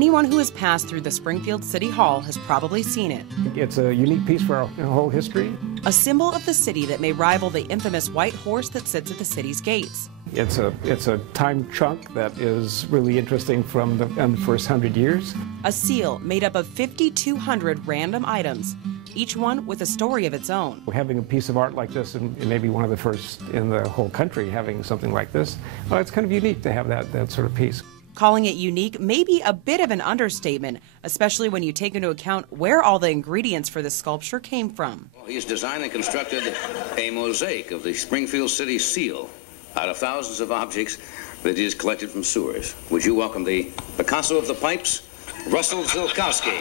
anyone who has passed through the Springfield City Hall has probably seen it. It's a unique piece for our whole history. A symbol of the city that may rival the infamous white horse that sits at the city's gates. It's a time chunk that is really interesting from the first 100 years. A seal made up of 5,200 random items, each one with a story of its own. Having a piece of art like this, and maybe one of the first in the whole country having something like this, well, it's kind of unique to have that sort of piece. Calling it unique may be a bit of an understatement, especially when you take into account where all the ingredients for this sculpture came from. He's designed and constructed a mosaic of the Springfield City seal out of thousands of objects that he has collected from sewers. Would you welcome the Picasso of the pipes, Russell Zilkowski.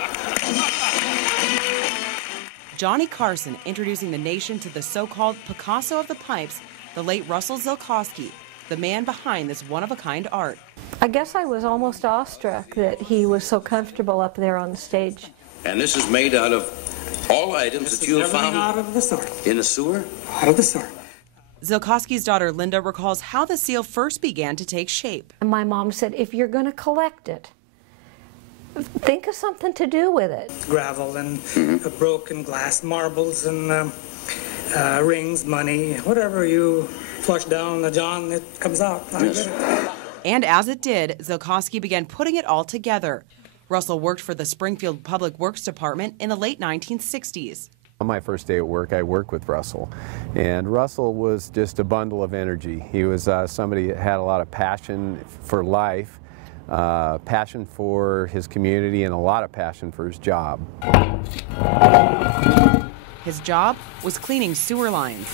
Johnny Carson introducing the nation to the so-called Picasso of the pipes, the late Russell Zilkowski, the man behind this one-of-a-kind art. I guess I was almost awestruck that he was so comfortable up there on the stage. And this is made out of all items that you have found out of the sewer. In the sewer? Out of the sewer. Zilkowski's daughter Linda recalls how the seal first began to take shape. And my mom said, if you're going to collect it, think of something to do with it. Gravel and broken glass, marbles and rings, money, whatever you flush down the John, it comes out. Yes. And as it did, Zilkowski began putting it all together. Russell worked for the Springfield Public Works Department in the late 1960s. On my first day at work, I worked with Russell, and Russell was just a bundle of energy. He was somebody that had a lot of passion for life, passion for his community, and a lot of passion for his job. His job was cleaning sewer lines.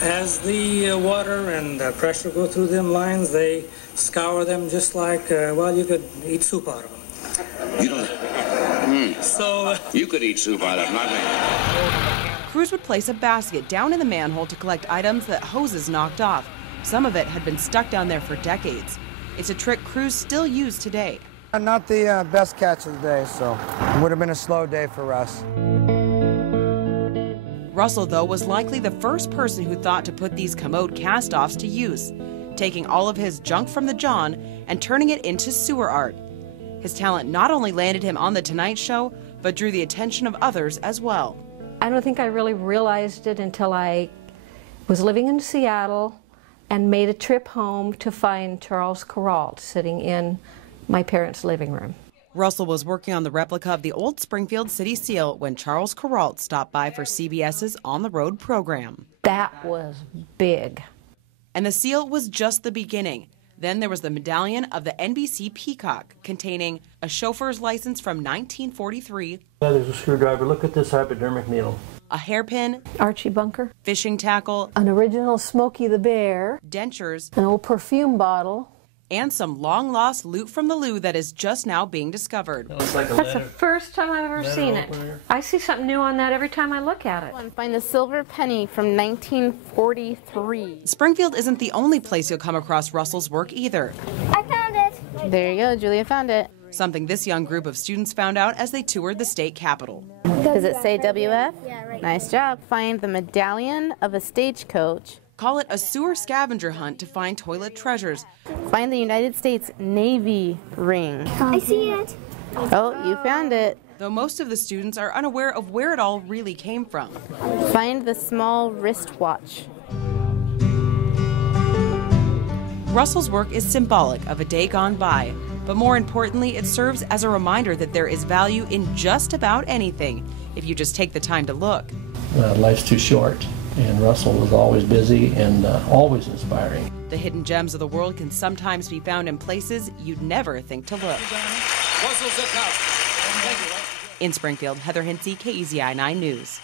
As the water and pressure go through them lines, they scour them just like, well, you could eat soup out of them. You don't... So you could eat soup out of them, not me. Crews would place a basket down in the manhole to collect items that hoses knocked off. Some of it had been stuck down there for decades. It's a trick crews still use today. Not the best catch of the day, so it would have been a slow day for Russ. Russell, though, was likely the first person who thought to put these commode cast-offs to use, taking all of his junk from the John and turning it into sewer art. His talent not only landed him on The Tonight Show, but drew the attention of others as well. I don't think I really realized it until I was living in Seattle and made a trip home to find Charles Kuralt sitting in my parents' living room. Russell was working on the replica of the old Springfield City seal when Charles Kuralt stopped by for CBS's On the Road program. That was big. And the seal was just the beginning. Then there was the medallion of the NBC Peacock, containing a chauffeur's license from 1943. There's a screwdriver. Look at this hypodermic needle. A hairpin, Archie Bunker, fishing tackle, an original Smokey the Bear, dentures, an old perfume bottle, and some long-lost loot from the loo that is just now being discovered. That looks like a That's the first time I've ever seen it. I see something new on that every time I look at it. Find the silver penny from 1943. Springfield isn't the only place you'll come across Russell's work either. I found it. There you go, Julia found it. Something this young group of students found out as they toured the state capitol. Does it say WF? Yeah, right. Nice job. Find the medallion of a stagecoach. Call it a sewer scavenger hunt to find toilet treasures. Find the United States Navy ring. I see it. Oh, you found it. Though most of the students are unaware of where it all really came from. Find the small wristwatch. Russell's work is symbolic of a day gone by, but more importantly, it serves as a reminder that there is value in just about anything if you just take the time to look. Life's too short, and Russell was always busy and always inspiring. The hidden gems of the world can sometimes be found in places you'd never think to look. In Springfield, Heather Hinsey, KEZI 9 News.